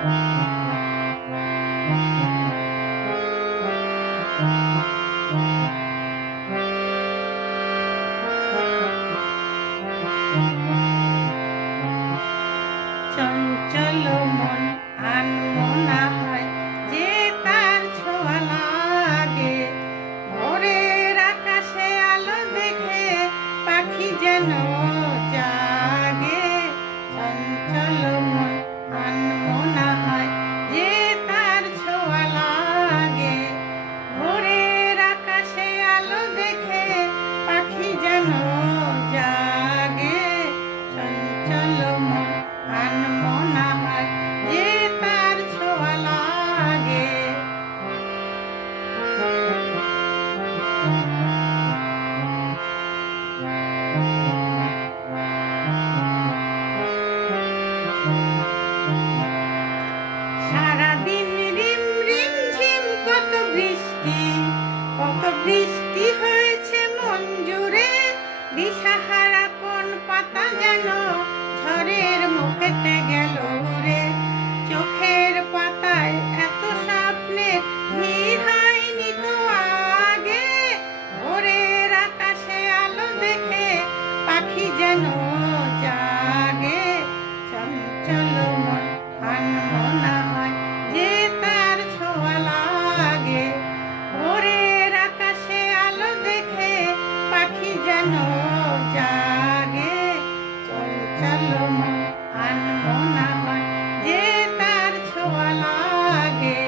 চঞ্চল মন আনমনা হয় যে তার ছোঁয়া লাগে। ভোরের আকাশে আলো দেখে পাখি যেন জাগে। চঞ্চল মন আনমনা হয় যে তার ছোঁয়া লাগে। ভোরের আকাশে আলো দেখে পাখি যেন জাগে। চঞ্চল মন আনমনা হয় যে তার ছোঁয়া লাগে। সারাদিন রিম রিম ঝিম কত বৃষ্টি হয়েছে মন জুড়ে। দিশাহারা কোন পাতা যেন ঝড়ের মুখেতে গেল উড়ে। চোখের পাতায় এত স্বপ্নের ভিড় হয়নি তো আগে। ভোরের আকাশে আলো দেখে পাখি যেন জাগে। চঞ্চল মন আনমনা হয় যে তার ছোঁয়া লাগে। ভোরের আকাশে আলো দেখে পাখি যেন জাগে। চঞ্চল মন আনমনা হয় যে তার ছোঁয়া লাগে।